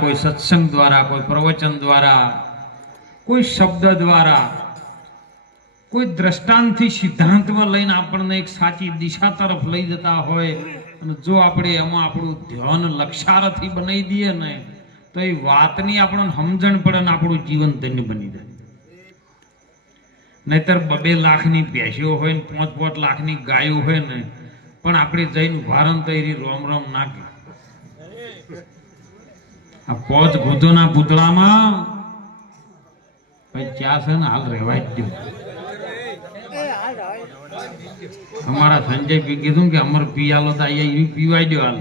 કોઈ સત્સંગ દ્વારા, કોઈ પ્રવચન દ્વારા, કોઈ શબ્દ દ્વારા, કોઈ દ્રષ્ટાંતથી સિદ્ધાંતમાં લઈને આપણને એક સાચી દિશા તરફ લઈ જતા હોય અને જો આપણે એમાં આપણું ધ્યાન લક્ષારથી બનાવી દઈએ ને, તો એ વાતની આપણને સમજણ પડે ને આપણું જીવન ધન્ય બની જાય. નહીતર બબે લાખની ભેંસીઓ હોય ને, પાંચ પાંચ લાખની ગાયો હોય ને, પણ આપણે જઈને વારં તૈરી રોમ રોમ નાખી. આ પોત ભૂતોના પૂતળામાં ચા છે ને? હાલ રહેવાય જ અમારા સંજય પી કીધું કે અમર પીયાલો તો અહીંયા પીવાય દો હાલ.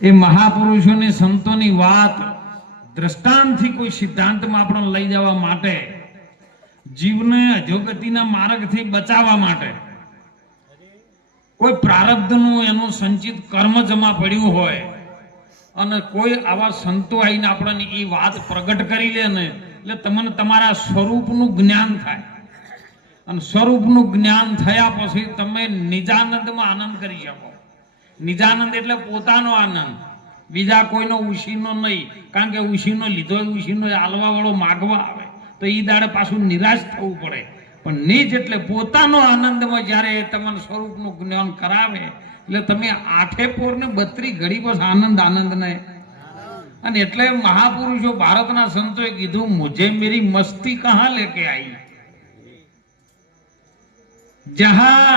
એ મહાપુરુષોની સંતોની વાત દ્રષ્ટાંતથી કોઈ સિદ્ધાંતમાં આપણે લઈ જવા માટે, જીવને અધોગતિના માર્ગથી બચાવવા માટે કોઈ પ્રારબ્ધનું એનું સંચિત કર્મ જમા પડ્યું હોય અને કોઈ આવા સંતો આવીને આપણને એ વાત પ્રગટ કરી લે ને, એટલે તમને તમારા સ્વરૂપનું જ્ઞાન થાય. અને સ્વરૂપનું જ્ઞાન થયા પછી તમે નિજાનંદમાં આનંદ કરી શકો. નિજાનંદ એટલે પોતાનો આનંદ. બીજા કોઈનો ઉશીનો નહીં, કારણ કે ઉશીનો લીધો ઉશીનો આલવા માગવા આવે. તો એ દાડે પાછું નિરાશ થવું પડે. પણ નિજ એટલે પોતાનો આનંદમાં જ્યારે તમને સ્વરૂપનું જ્ઞાન કરાવે, એટલે તમે આઠે પોરને બત્રી ઘડી બસ આનંદ આનંદ ને અને એટલે મહાપુરુષો ભારતના સંતોએ કીધું, મુજે મેરી મસ્તી કહા લેકે આઈ? જહા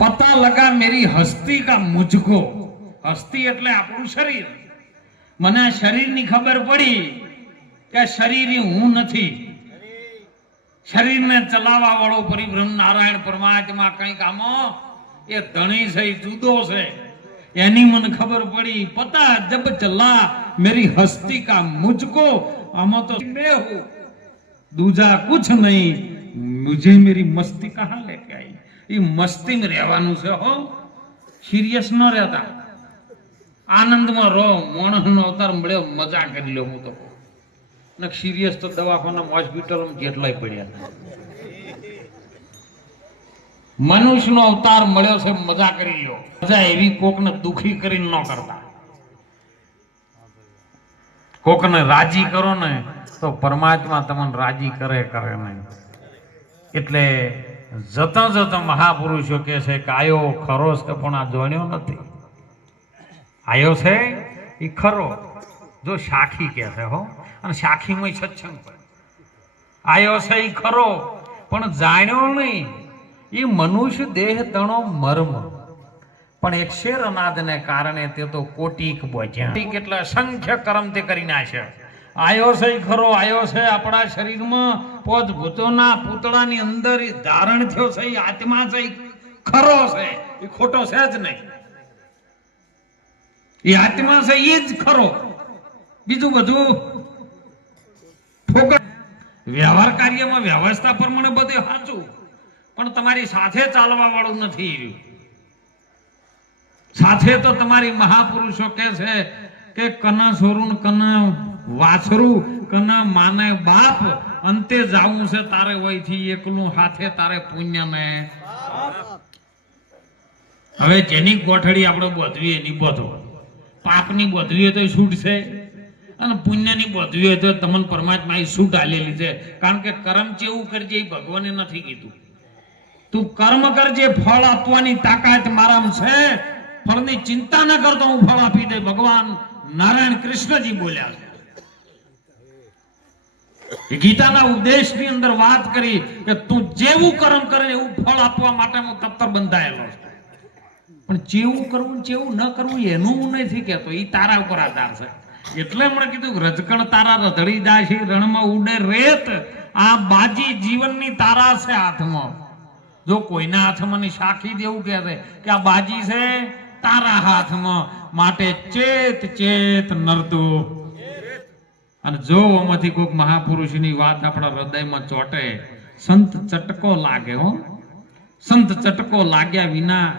પતા લગા મેરી હસ્તી કા મુજકો. હસ્તી એટલે આપણું શરીર. મને શરીરની ખબર પડી કે શરીર હું નથી. શરીરને ચલાવવા વાળો પરિભ્રમ નારાયણ પરમાત્મા કઈ આમો એ ધણી છે જુદો છે. એની મને ખબર પડી, પતા, જબ ચલા મેરી હસ્તી કા મુજકો, આમાં તો મેં હું. દૂજા કુછ નહીં, મુજે મેરી મસ્તી કહા લેકે આઈ? એ મસ્તી મસ્તીમાં રહેવાનું છે, હો. સિરિયસ ન રહેતા. આનંદમાં રહો, માણસનો અવતાર મળ્યો, મજા કરી લો હું તો. ને સિરિયસ તો દવાખાનામાં હોસ્પિટલમાં જેટલાય પડ્યા મનુષ્યનો અવતાર મળ્યો છે, મજા કરી લો મજા એવી કોકને દુખી કરીને ન કરતા. કોકને રાજી કરો ને તો પરમાત્મા તમને રાજી કરે કરે નહીં. એટલે જતા જતા મહાપુરુષો કે છે કે, આયો ખરો છે પણ આ જોણ્યો નથી? આયો છે? એ ખરો. જો સાખી કે છે હો. અને સાખીમાં સત્સંગ આયો છે એ ખરો, પણ જાણ્યો નહીં. એ મનુષ્ય દેહ તણો મર્મ. પણ એક શેર અનાદને કારણે તે તો કોટીક બોજ્યા. કેટલા સંખ્ય કર્મ તે કરી નાશે આવ્યો છે ખરો આવ્યો છે આપણા શરીરમાં પોત ભૂતોના પૂતળાની અંદર ધારણ થયો છે આત્મા છે ખરો છે. એ ખોટો છે જ નહીં. એ આત્મા છે એ જ ખરો. બીજું બધું વ્યવહાર કાર્યમાં વ્યવસ્થા પ્રમાણે બધું સાચું. પણ તમારી સાથે ચાલવા વાળું નથી સાથે તો તમારી મહાપુરુષો કે છે કે કના સોરું કના વાછરું, કના માને બાપ, અંતે જાવું છે તારે વયથી એકલું હાથે તારે પુણ્ય ને હવે જેની કોઠડી આપણે બધવી એની બધો પાપની બધવી તો છૂટશે. અને પુણ્યની બોધવી તો તમને પરમાત્મા એ છૂટ આલેલી છે? કારણ કે કર્મ જેવું કરજે એ ભગવાને નથી કીધું. તું કર્મ કરજે, ફળ આપવાની તાકાત મારામાં છે. ફળની ચિંતા ન કરતો હું ફળ આપી દે ભગવાન નારાયણ કૃષ્ણજી બોલ્યા છે. ગીતાના ઉપદેશની અંદર વાત કરી કે તું જેવું કર્મ કરે એવું ફળ આપવા માટે હું તત્તર બંધાયેલો છું. પણ જેવું કરવું જેવું ન કરવું એનું હું નથી કહેતો. એ તારા ઉપર આધાર છે. એટલે એમણે કીધું રજકણ તારા રધડી દાશી રણમાં ઉડે રેત. આ બાજી જીવનની તારા છે હાથમાં. જો કોઈના હાથમાં શાખી દેવું કે છે કે આ બાજી છે તારા હાથમાં. માટે ચેત ચેત નરતો. અને જો આમાંથી કોઈક મહાપુરુષની વાત આપણા હૃદયમાં ચોટે, સંત ચટકો લાગે હો. સંત ચટકો લાગ્યા વિના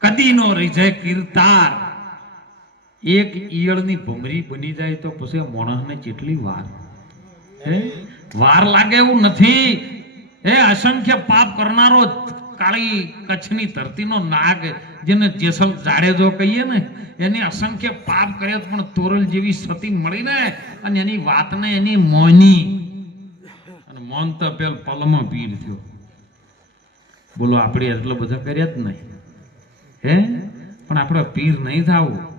કદી નો રીઝે કીર્તાર. એક ઈયળની ભમરી બની જાય તો પછી માણસને કેટલી વાર? હે? વાર લાગે એવું નથી. હે, અસંખ્ય પાપ કરનારો કાળી કચ્છની ધરતીનો નાગ જેને જેસલ જાડેજો કહીએ ને, એની અસંખ્ય પાપ કર્યા પણ તોરલ જેવી સતી મળી ને, અને એની વાતને એની મોની. અને મોન તો પેલ પલમાં પીર થયો. બોલો, આપણે એટલો બધો કર્યા જ નહીં. હે? પણ આપણે પીર નહીં થાવું.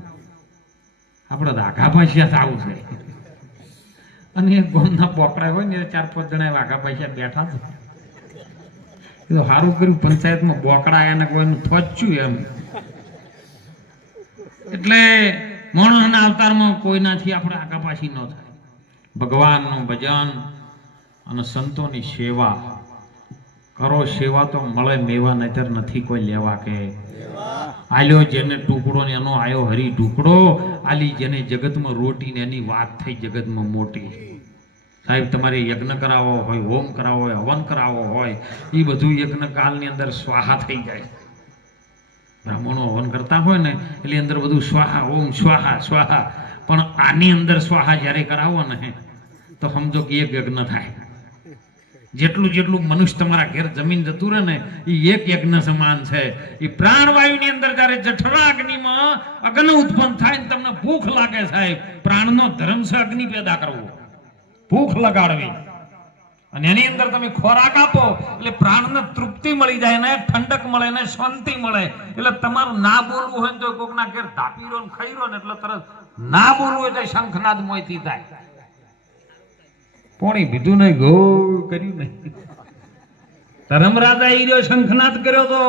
આપણે રાઘા પાછિયા થાવું છે. અને ગોમના પોકડા હોય ને ચાર પાંચ જણા વાઘા પાછિયા બેઠા છે. એ તો સારું કર્યું, પંચાયતમાં બોકડા એને કોઈનું થોચ્યું એમ. એટલે માણસના અવતારમાં કોઈનાથી આપણે આગાપાછી ન થાય. ભગવાનનું ભજન અને સંતોની સેવા. કરો સેવા તો મળે, મેવા નહીતર નથી કોઈ લેવા કે. આલ્યો જેને ટુકડો ને એનો આયો હરી ટુકડો, આલી જેને જગતમાં રોટી ને એની વાત થઈ જગતમાં મોટી. સાહેબ, તમારે યજ્ઞ કરાવવો હોય, હોમ કરાવવો હોય, હવન કરાવવો હોય એ બધું યજ્ઞ કાલની અંદર સ્વાહા થઈ જાય. બ્રાહ્મણો હવન કરતા હોય ને, એટલે અંદર બધું સ્વાહા, ઓમ સ્વાહા સ્વાહા. પણ આની અંદર સ્વાહા જ્યારે કરાવો ને, તો સમજો કે એક યજ્ઞ થાય. જેટલું જેટલું મનુષ્ય તમારા ઘેર જમીન જતું રહે ને એ એક યજ્ઞ સમાન છે. એ પ્રાણવાયુની અંદર જ્યારે જઠરા અગ્નિમાં અગ્ન ઉત્પન્ન થાય ને તમને ભૂખ લાગે સાહેબ, પ્રાણનો ધર્મ છે અગ્નિ પેદા કરવો. ભૂખ લગાડવી. અને એની અંદર તમે ખોરાક આપો, એટલે પ્રાણને તૃપ્તિ મળી જાય ને, ઠંડક મળે ને, શાંતિ મળે. એટલે તમારું ના બોલવું હોય તો કોકના ઘેર ધાપી રહ્યો ને, ખાઈ રહ્યો ને, એટલે તરત ના બોલવું હોય તો શંખનાદ મોયથી થાય. પોણી બીજું નહીં ગોળ કર્યું નહીં. ધર્મરાજા ઈર્યો શંખનાદ કર્યો તો,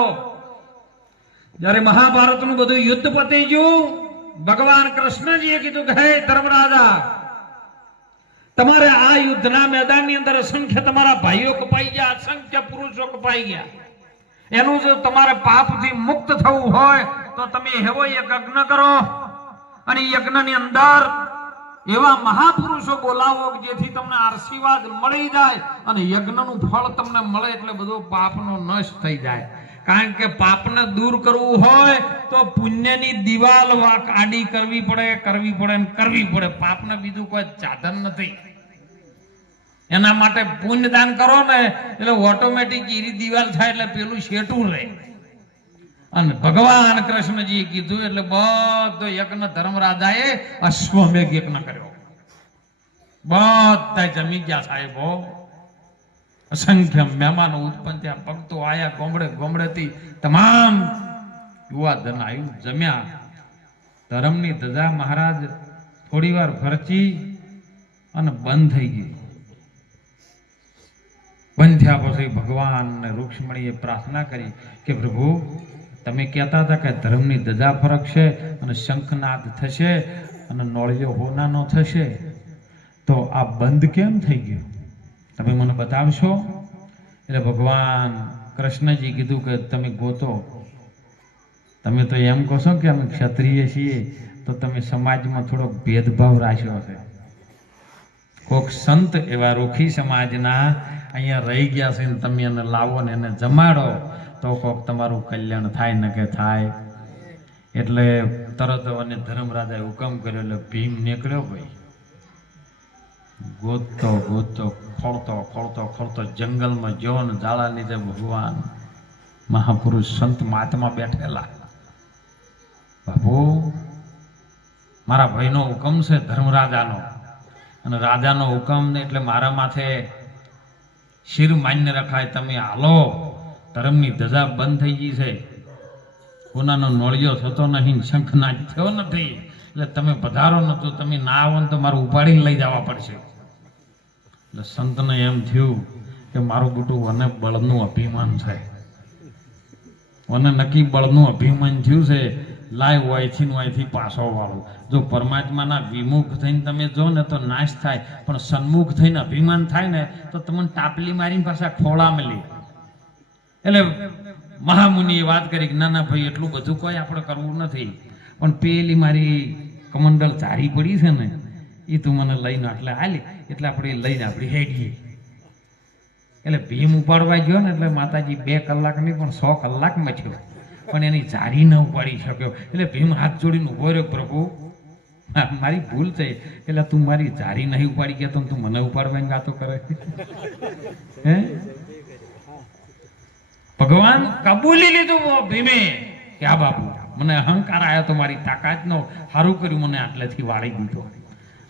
જ્યારે મહાભારતનું બધું યુદ્ધ પતી ગયું, ભગવાન કૃષ્ણજીએ કીધું કે, હે ધર્મરાજા તમારે આ યુદ્ધના મેદાનની અંદર અસંખ્ય તમારા ભાઈઓ કપાઈ ગયા, અસંખ્ય પુરુષો કપાઈ ગયા. એનું જો તમારે પાપથી મુક્ત થવું હોય, તો તમે એવો યજ્ઞ કરો. અને યજ્ઞની અંદર એવા મહાપુરુષો બોલાવો જેથી તમને આશીર્વાદ મળી જાય અને યજ્ઞનું ફળ તમને મળે એટલે બધો પાપનો નષ્ટ થઈ જાય. કારણ કે પાપને દૂર કરવું હોય તો પુણ્યની દિવાલ આડી કરવી પડે કરવી પડે ને કરવી પડે. પાપને બીજું કોઈ સાધન નથી. એના માટે પુણ્યદાન કરો ને એટલે ઓટોમેટિક ઈરી દિવાલ થાય એટલે પેલું શેટું રહે. અને ભગવાન કૃષ્ણજીએ કીધું એટલે બધો યજ્ઞ ધર્મરાજાએ અશ્વમેઘ યજ્ઞ કર્યો. બધા જમી ગયા સાહેબો અસંખ્ય મહેમાનો ઉત્પન્ન થયા, ભક્તો આયા ગોમડે ગોમડેથી તમામ યુવા ધન આવ્યું જમ્યા. ધર્મની ધજા મહારાજ થોડી વાર ફરચી અને બંધ થઈ ગઈ. બંધ થયા પછી ભગવાન રૂક્ષ્મણીએ પ્રાર્થના કરી કે પ્રભુ તમે કહેતા હતા કે ધર્મની ધજા ફરકશે અને શંખનાદ થશે અને નોળિયો હોનાનો થશે. તો આ બંધ કેમ થઈ ગયો? તમે મને બતાવશો? એટલે ભગવાન કૃષ્ણજી કીધું કે તમે ગોતો. તમે તો એમ કહો છો કે અમે ક્ષત્રિય છીએ, તો તમે સમાજમાં થોડોક ભેદભાવ રાખ્યો છે કોક સંત એવા રૂખી સમાજના અહીંયા રહી ગયા છે ને તમે એને લાવો ને એને જમાડો. તો કોક તમારું કલ્યાણ થાય ન કે થાય. એટલે તરત અને ધર્મરાજાએ હુકમ કર્યો, એટલે ભીમ નીકળ્યો ભાઈ. ગોતતો ગોતતો ખોળતો ખોળતો ખોળતો જંગલમાં ને જાળા લીધે ભગવાન મહાપુરુષ સંત મહાત્મા બેઠેલા. બાપુ, મારા ભાઈનો હુકમ છે ધર્મરાજાનો. અને રાજાનો હુકમ ને એટલે મારા માથે શિર માન્ય રખાય, તમે હાલો. ધર્મની ધજા બંધ થઈ ગઈ છે. કોનાનો નોળિયો થતો નહીં, શંખનાદ થયો નથી. એટલે તમે પધારો ન તો તમે ના આવો ને તો મારે ઉપાડીને લઈ જવા પડશે. એટલે સંતને એમ થયું કે મારું બુટું મને બળનું અભિમાન છે. વને નક્કી બળનું અભિમાન થયું છે, લાય વાયથી વાયથી પાછો વાળો. જો પરમાત્માના વિમુખ થઈને તમે જો ને તો નાશ થાય, પણ સન્મુખ થઈને અભિમાન થાય ને, તો તમને ટાપલી મારીને પાછા ખોળા મળી. એટલે મહામુનિએ વાત કરી કે, ના ના ભાઈ, એટલું બધું કોઈ આપણે કરવું નથી. પણ પેલી મારી કમંડળ ચારી પડી છે ને એ તું મને લઈને એટલે હાલી, એટલે આપણે એ લઈને આપણે હેડીએ. એટલે ભીમ ઉપાડવા ગયો ને, એટલે માતાજી બે કલાક નહીં, પણ સો કલાક મચ્યો. પણ એની જારી ન ઉપાડી શક્યો. એટલે ભીમ હાથ જોડીને ઊભો રહ્યો, પ્રભુ મારી ભૂલ થઈ. એટલે તું મારી જારી નહીં ઉપાડી ગયા તો તું મને ઉપાડવાની વાતો કરે. હે? ભગવાન કબૂલી લીધું ભીમે. કે આ બાપુ, મને અહંકાર આવ્યો તો મારી તાકાતનો સારું કર્યું, મને આટલેથી વાળી દીધો.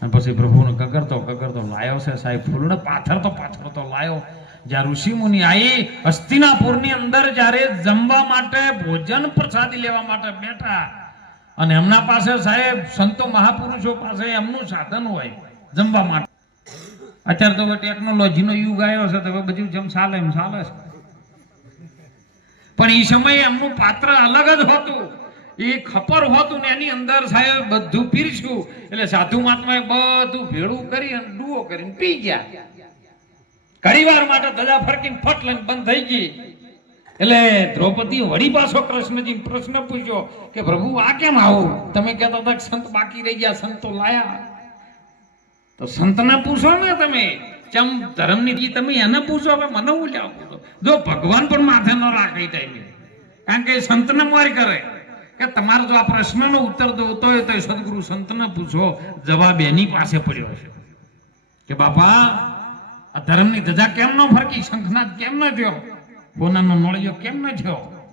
અને પછી પ્રભુને કગરતો કગરતો લાયો છે સાહેબ, ફૂલને પાથરતો પાથરતો લાયો. જ્યાં ઋષિ મુનિ આવી હસ્તિનાપુરની અંદર જ્યારે જમવા માટે ભોજન પ્રસાદી લેવા માટે બેઠા. અને એમના પાસે સાહેબ, સંતો મહાપુરુષો પાસે એમનું સાધન હોય, જમવા માટે. અત્યારે તો ટેકનોલોજીનો યુગ આવ્યો છે, તો બધું જેમ ચાલે એમ ચાલે છે. પણ એ સમયે એમનું પાત્ર અલગ જ હતું. એ ખપર હોતું ને એની અંદર સાહેબ બધું પીરસ્યું. એટલે સાધુ મહાત્માએ બધું ભેળું કરી અને ડુઓ કરીને પી ગયા. ઘણી વાર માટે ધજા ફરકીને ફટ લઈને બંધ થઈ ગઈ. એટલે દ્રૌપદી વળી પાછો કૃષ્ણજી પ્રશ્ન પૂછ્યો કે, પ્રભુ, આ કેમ આવું? તમે કહેતા હતા સંત બાકી રહી ગયા, સંતો લાયા. તો સંતને પૂછો ને તમે. ચમ ધર્મની તમે એને પૂછો, હવે મને હું લ્યા પૂછો? જો ભગવાન પણ માથે ન રાખે ટાઈમે. કારણ કે સંત સંતને માર કરે. કે તમારો જો આ પ્રશ્નનો ઉત્તર દોતો હોય તો સદગુરુ સંતને પૂછો, જવાબ એની પાસે પડ્યો છે કે બાપા, આ ધર્મની ધજા કેમ ન ફરકી? શંખનાદ કેમ ન થયો? કોનાનો નળિયો કેમ ન થયો?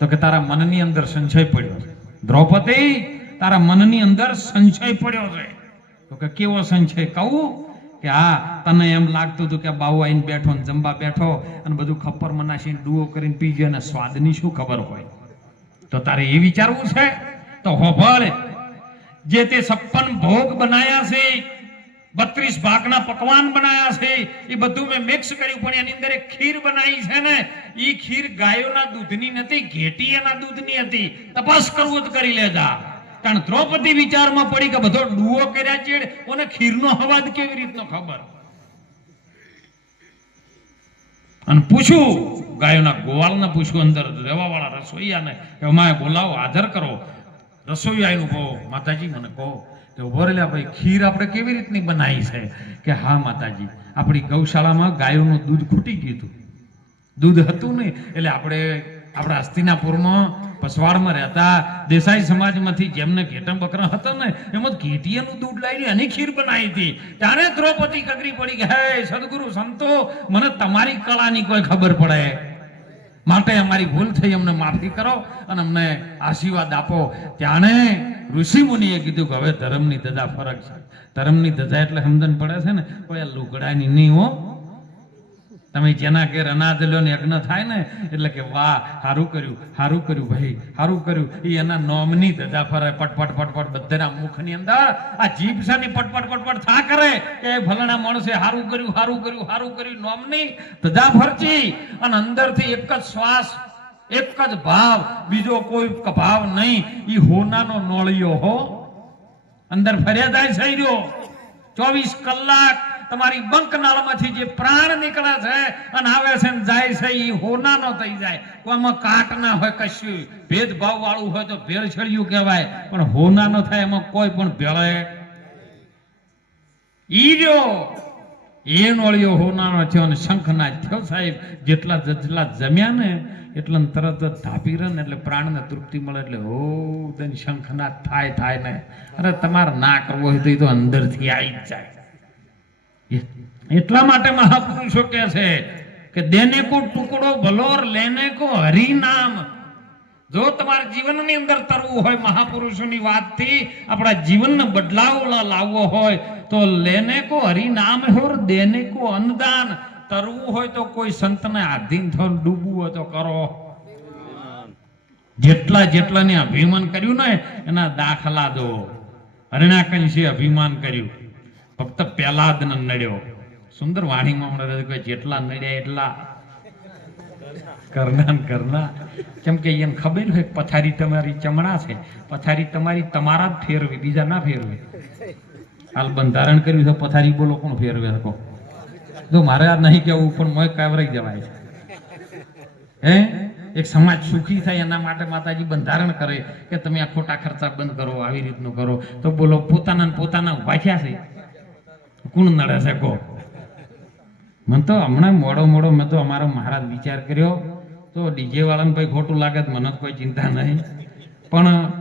તો કે તારા મનની અંદર સંશય પડ્યો છે. દ્રૌપદી, તારા મનની અંદર સંશય પડ્યો છે. તો કે કેવો સંશય? કહું કે હા, તને એમ લાગતું હતું કે બાઉ આવીને બેઠો ને જમવા બેઠો અને બધું ખપ્પર મનાશી ડુઓ કરીને પી ગયો અને સ્વાદની શું ખબર હોય? તો તારે એ વિચારવું છે? તો હોભળ જે તે છપ્પન ભોગ બનાયા છે, બત્રીસ ભાગના પકવાન બનાયા છે, એ બધું મેં મિક્સ કર્યું, પણ એની અંદર એક ખીર બનાવી છે ને એ ખીર ગાયોના દૂધની નથી ઘેટી એના દૂધની હતી. તપાસ કરવું તો કરી લેજા. કારણ દ્રૌપદી વિચારમાં પડી કે બધો ડુઓ કર્યા છે ઓને ખીરનો અવાજ કેવી રીતનો ખબર? અને પૂછ્યું ગાયોના ગોવાળને પૂછ્યું અંદર રહેવાવાળા રસોઈયાને, કે અમારે બોલાવો, હાજર કરો. રસોઈયાનું કહો, માતાજી, મને કહો. કે ઊભો રહેલા, ભાઈ, ખીર આપણે કેવી રીતની બનાવી છે? કે, હા, માતાજી, આપણી ગૌશાળામાં ગાયોનું દૂધ ખૂટી ગયું હતું. દૂધ હતું નહીં, એટલે આપણે આપણા હસ્તિનાપુરમાં પસવાડમાં રહેતા દેસાઈ સમાજમાંથી જેમને ઘેટમ બકરા હતા ને, એમાં ઘેટિયાનું દૂધ લાવીને એની ખીર બનાવી હતી. ત્યારે દ્રૌપદી કગરી પડી કે, હે સદગુરુ સંતો, મને તમારી કળાની કોઈ ખબર પડે. માટે અમારી ભૂલ થઈ, અમને માફી કરો અને અમને આશીર્વાદ આપો. ત્યાણે ઋષિ મુનિએ કીધું કે, હવે ધર્મની ધજા ફરક છે. ધર્મની ધજા એટલે સમજણ પડે છે ને, કોઈ આ લુગડાની નહીં હો. તમે જેના ઘેર અનાજ લો ને યજ્ઞ થાય ને, એટલે કે વાહ સારું કર્યું સારું કર્યું ભાઈ સારું કર્યું. એ એના નોમની ધજા ફરે, પટપટ પટપટ બધાના મુખની અંદર આ જીભ છે ને પટપટ પટપટ થા કરે. કે ભલણા માણસે સારું કર્યું સારું કર્યું સારું કર્યું, નોમની ધજા ફરચી અને અંદરથી એક જ શ્વાસ, એક જ ભાવ, બીજો કોઈ ભાવ નહીં. એ હોનાનો નોળિયો હો. અંદર ફર્યા જાય છે ચોવીસ કલાક તમારી બંક નાળમાંથી જે પ્રાણ નીકળે છે અને આવે છે ને જાય છે એ હોના ન થઈ જાય. કોઈમાં કાટ ના હોય કશું. ભેદભાવ વાળું હોય તો ભેળછળિયું કહેવાય. પણ હોના ન થાય એમાં કોઈ પણ ભેળે. ઈ રહ્યો એ નોળિયો હોનાનો થયો અને શંખનાદ થયો સાહેબ. જેટલા જેટલા જમ્યા ને, એટલા તરત જ ધાપી રહે ને એટલે પ્રાણને તૃપ્તિ મળે એટલે હો, તેને શંખનાદ થાય થાય ને. અરે તમારે ના કરવો હોય તો એ તો અંદરથી આવી જ જાય. એટલા માટે મહાપુરુષો કહે છે કે દેને કો ટુકડો ભલોર લેને કો હરિનામ જો તમારા જીવનની અંદર તરવું હોય મહાપુરુષોની વાતથી, આપણા જીવનને બદલાવ લાવવો હોય, તો લેને કો હરિનામ હોર દેને કો અન્નદાન. તરવું હોય તો કોઈ સંતને આધીન થઈને ડૂબવું હોય તો કરો. જેટલા જેટલાને અભિમાન કર્યું ને, એના દાખલા દો. હરણાકંશે અભિમાન કર્યું. ફક્ત પહેલા જ નડ્યો. સુંદર વાણીમાં હમણાં જેટલા નડ્યા એટલા. કરના કરના કેમ કે એને ખબર હોય પથારી તમારી ચમડા છે. પથારી તમારી તમારા જ ફેરવે, બીજા ના ફેરવે. હાલ બંધારણ કર્યું છે, પથારી બોલો કોણ ફેરવે શકો જો મારે આ નહીં કેવું પણ મોય કાવરાઈ જવાય છે. હે? એક સમાજ સુખી થાય એના માટે માતાજી બંધારણ કરે કે તમે આ ખોટા ખર્ચા બંધ કરો, આવી રીતનું કરો. તો બોલો, પોતાના પોતાના ઊભા છે. કોણ નડે છે કો મને તો હમણાં મોડો મોડો મેં તો અમારો મહારાજ વિચાર કર્યો, તો ડીજે વાળાને ભાઈ ખોટું લાગે મને કોઈ ચિંતા નહીં. પણ